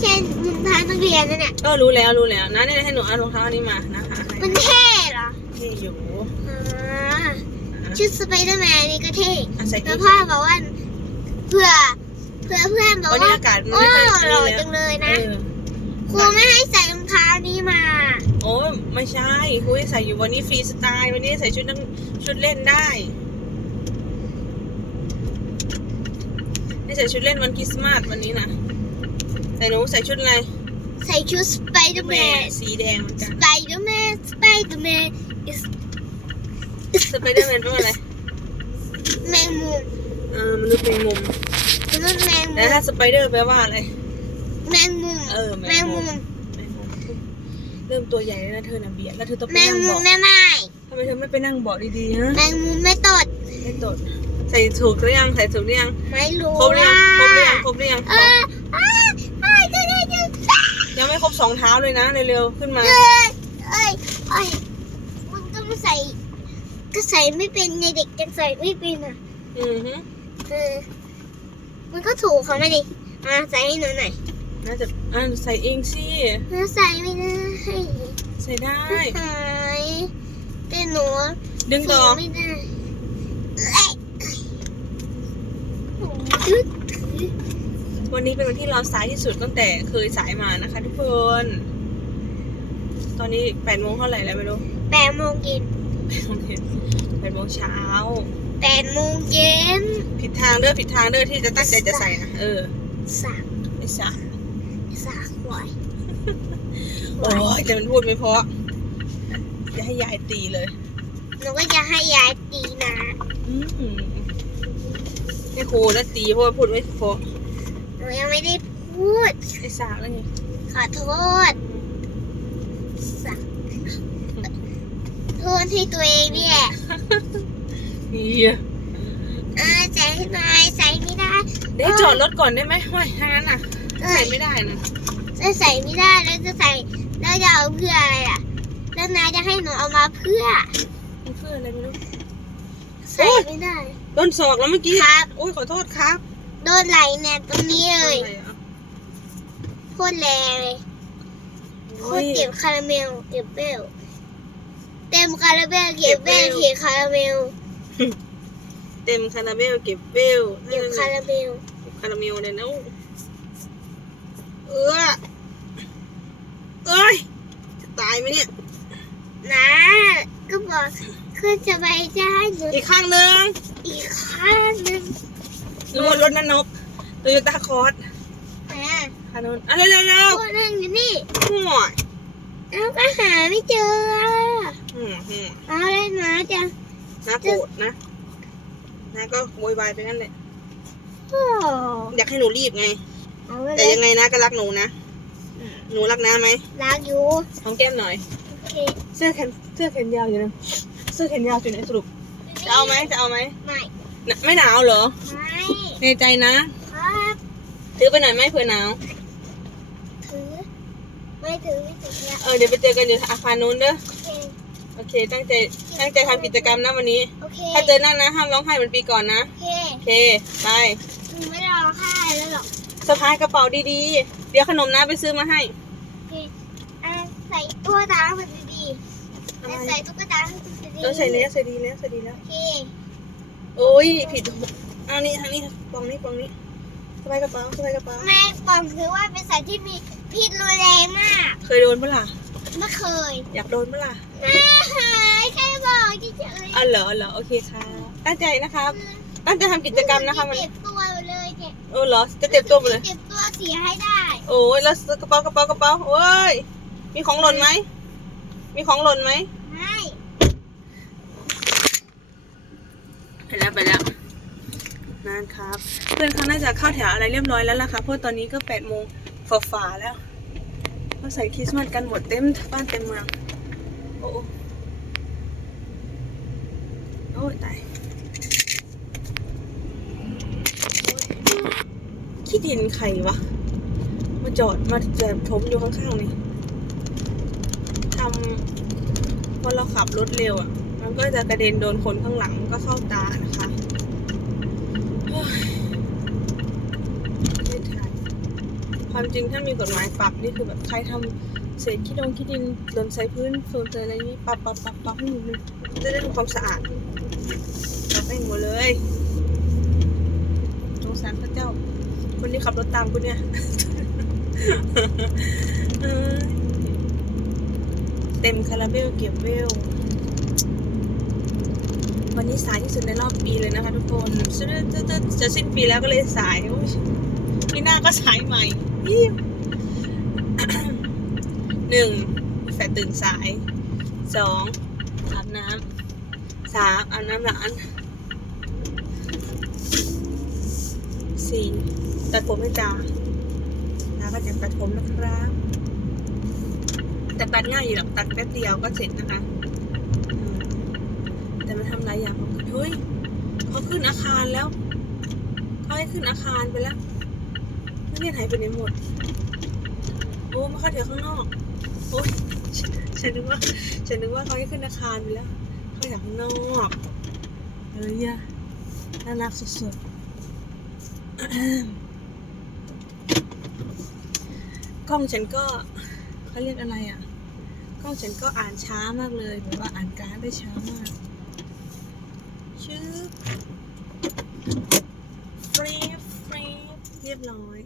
ใช่รองเท้านักเรียนนะเนี่ยก็รู้แล้วรู้แล้วนะเนี่ยให้หนูเอารองเท้าอันนี้มานะคะให้มันเท่เหรอเท่อยู่อ่าอะชุดสไปเดอร์แมนนี่ก็เท่อะใส่แล้วกิ๊กพ่อบอกว่าเพื่อเพื่อเพื่อนบอกวันนี้ว่า อากาศมันโอ้ไม่ค่อยหล่ออันนี้จังเลยเอนะอครูไม่ให้ใส่รองเท้านี้มา โอ้ยไม่ใช่คุยใส่อยู่วันนี้ฟรีสไตล์วันนี้ใส่ชุดนักชุดเล่นได้ให้ใส่ชุดเล่นวันคริสต์มาสวันนี้นะ แต่หนูใส่ชุดอะไร ใส่ชุดสไปเดอร์แมแม่นสีแดงเหมือนกันสไปเดอร์แมนสไปเดอร์แมน is สไปเดอร์แมนเป็นอะไรแมงมุมเออมนุษย์แมงมุมมนุษย์แมงมุแล้วมถ้าสไปเดอร์แปลว่าอะไร แมงมุมเออแมแมงงมุมุม มแมงมุมเริ่มตัวใหญ่แล้วนะเธอน่ะเบียดแล้วเธอต้องไปแมงนั่งมุเบามะแม่ไม้ทำไมเธอไม่ไปนั่งเบาะดีๆฮะแมงมุมไม่ตดไม่ตดใส่ถูกหรือยังใส่ถูกหรือยังไม่รู้ครบหรือยังครบหรือยังครบหรือยังเออเออเออจะได้จะ ยังไม่ครบ สองเท้าเลยนะเร็วๆขึ้นมาเอ้ยเอ้ยเอ้ยมันก็ไม่ใส่ ก็ใส่ไม่เป็นไงเด็กจะใส่ไม่เป็นอะอือฮึเออมันก็ถูกเขาไม่ดิอะใส่ให้หนูหน่อยน่าจะอ่าใส่เองสิหนูใส่ไม่ได้ใส่ได้หายแต่หนูดึงต่อไม่ได้เอ้ยโอ้โหถือถือ วันนี้เป็นวันที่เราสายที่สุดตั้งแต่เคยสายมานะคะ ทุกคน ตอนนี้แปดโมงเท่าไหร่แล้วไม่รู้แปดโมงเย็นแปดโมงเช้าแปดโมงเย็นผิดทางเด้อผิดทางเด้อที่จะตั้งใจจะใส่นะเออสามไม่ใช่สามควายโอ้ยแต่มันพูดไม่เพราะจะให้ยายตีเลยหนูก็จะให้ยายตีนะอืมให้ครูแล้วตีเพราะว่าพูดไม่เพราะ หนูยังไม่ได้พูด ไอ้สากแล้วไงขอโทษสักโทษให้ตัวเองเนี่ยเฮียเออใส่ให้หน่อยใส่ไม่ได้เดี๋ยวจอดรถก่อนได้ไหมห้อยฮาน่ะเอใส่อไม่ได้นะจะใส่ไม่ได้แล้วจะใส่แล้วจะเอาเพื่ออะไรอะ แล้วนายจะให้หนูเอามาเพื่อมันเพื่ออะไรไม่รู้ใส่ไม่ได้โดนศอกแล้วเมื่อกี้ครับโอ้ยขอโทษครับ โดนไหลเนี่ยตรงนี้เลยอะไรอะโคตรแรงเลยโคโอ้ตยรเจ็บคาราเมลเก็บเบลเต็มคาราเบลเก็บเบลเก็บเบลเขียคาราเมลเต็มคาราเบลเก็บเบลเก็บคาราเมลเก็บคาราเมลเลยนะเออเอ้ยจะตายไหมเนี่ยนะก็บอกคือจะไปจะให้หนูอีกข้างหนึ่งอีกข้างหนึง นึกว่ารถนันนกโตโยต้าคอร์สอ่าคันนู้นอะเร็วเร็วเร็วโอ้นั่งอยู่นี่ห่วยเอาก็หาไม่เจออะห่วยห่วยเอาเลยนะจะน้าโกรธนะน้าก็โวยวายไปนั่นแหละโอ้อยากให้หนูรีบไง เอาไปแต่เลยยังไงนะก็รักหนูนะ หนูรักน้าไหมล้างอยู่หอมแก้มหน่อย โอเคเสื้อแขนเสื้อแขนยาวอยู่นะเสื้อแขนยาวอยู่ไหนสรุปจะเอาไหมจะเอาไหมไม่น่ะไม่หนาวเหรอ ไม่ ในใจนะ ครับถือไปหน่อยไหมเผื่อหนาว ถือ ไม่ถือไม่ถือแล้วเออเดี๋ยวไปเจอกันอยู่อาคารนู้นเด้อ โอเค โอเค ตั้งใจ ตั้งใจทำกิจกรรมนะวันนี้ โอเคถ้าเจอหน้านะ ห้ามร้องไห้เหมือนปีก่อนนะ โอเคโอเค ไปหนูไม่ร้องไห้แล้วหรอกสะพายกระเป๋าดีๆ เดี๋ยวขนมนะไปซื้อมาให้ โอเคอะใส่ตัวตาให้มันดีๆอะไรใส่ตุ๊กตาให้มันดีๆเออใส่แล้วใส่ดีแล้วใส่ดีแล้ว โอเค โอ้ยผิด อันนี้ทางนี้ปองนี้ปองนี้สบายกระเป๋าสบายกระเป๋า แม่ปอมถือว่าเป็นสัตว์ที่มีพิษรุนแรงมาก เคยโดนเมื่อล่ะ ไม่เคยอยากโดนเมื่อล่ะแม่หายแค่บอกเฉยๆอ๋อเหรอเหรอโอเคค่ะตั้งใจนะครับตั้งใจทำกิจกรรมนะคะมันเจ็บตัวเลยเนี่ยโอ้เหรอจะเจ็บตัวหมดเลย เจ็บตัวเสียให้ได้โอ้ยแล้วกระเป๋ากระเป๋ากระเป๋าโอ้ยมีของหล่นไหมมีของหล่นไหมไม่ไปแล้วไปแล้ว นานครับ เพื่อนเขาน่าจะเข้าแถวอะไรเรียบร้อยแล้วล่ะค่ะเพราะตอนนี้ก็แปดโมงฝ่าๆแล้วก็ใส่คริสต์มาสกันหมดเต็มบ้านเต็มเมือง โอ้โอ้โอ้ตายขี้ดินใครวะ มาจอดมาแจบทมอยู่ข้างๆนี่ทำพอเราขับรถเร็วอะ มันก็จะกระเด็นโดนคนข้างหลังก็เข้าตานะคะโอ้ยไม่ทันพอ ความจริงถ้ามีกฎหมายปรับนี่คือแบบใครทำเศษขี้ดงขี้ดินหล่นใส่พื้นโซนเจออะไรนี้ปรับปรับปรับปรับให้หมดเลยจะได้ทำความสะอาดปรับให้หมดเลยสงสารพระเจ้า คนที่ขับรถตามคุณเนี่ยเต็มคาราเบลเก็บเวลวันนี้สายที่สุดในรอบปีเลยนะคะทุกคนจะจะจะสิ้นปีแล้วก็เลยสายโอ้ยปีหน้าก็สายใหม่ หนึ่งแฟนตื่นสายสองอาบน้ำสามอาบน้ำหลานสี่ตัดผมให้จ่าแล้วก็จะตัดผมนะครับแต่ตัดง่ายอยู่หรอกตัดแป๊บเดียวก็เสร็จนะคะอืมแต่มันทำหลายอย่างเฮ้ยเขาขึ้นอาคารแล้วเขาให้ขึ้นอาคารไปแล้ว เรียนหายไปไหนหมด โอ้มาเข้าแถวข้างนอก โอ้ยฉันนึกว่า ฉันนึกว่าเขาให้ขึ้นอาคารไปแล้ว เข้าแถวข้างนอกเฮ้ยอะน่ารักสุดๆกล้องฉันก็เขาเรียกอะไรอะกล้องฉันก็อ่านช้ามากเลยแบบว่าอ่านการ์ดได้ช้ามาก ชื่อฟรีฟรีเรียบร้อย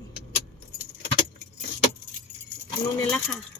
ตรงเรียนแล้วค่ะ